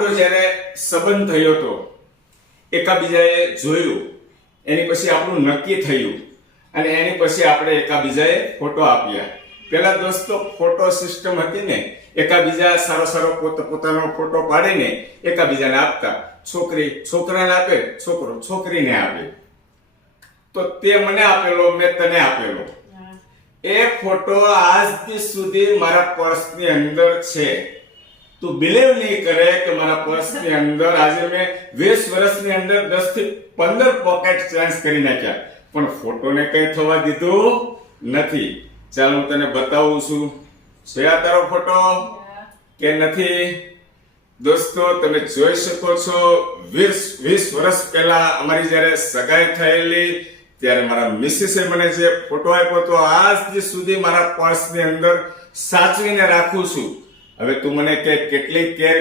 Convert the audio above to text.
આપણો જ્યારે સંબંધ થયો હતો, એકાબીજાએ જોયું, એની પછી આપણું નક્કી થયું અને એની પછી આપણે એકાબીજાએ ફોટો આપ્યા. પેલા દોસ્તો ફોટો સિસ્ટમ હતી ને, એકાબીજા સારો પોતાનો ફોટો પાડીને એકાબીજાને આપતા. છોકરી છોકરાને આપે, છોકરો છોકરીને આપે. તો તે મને આપેલો, મેં તને આપેલો. એ ફોટો આજ સુધી મારા પર્સની અંદર છે. તું બિલીવ નહીં કરે કે મારા પર્સની અંદર આજે મેં 20 વર્ષની અંદર 10 થી 15 પોકેટ ચેન્જ કરી નાખ્યા, પણ ફોટોને કઈ થવા દીધું નથી. ચાલ હું તને બતાવું છું. છે આ તારો ફોટો કે નથી? દોસ્તો તમે જોઈ શકો છો, 20 વર્ષ પહેલા અમારી જ્યારે સગાઈ થયેલી ત્યારે મારા મિસિસે મને જે ફોટો આપ્યો તો આજ સુધી મારા પર્સની અંદર સાચવીને રાખું છું. હવે તું મને કે કેટલી કેર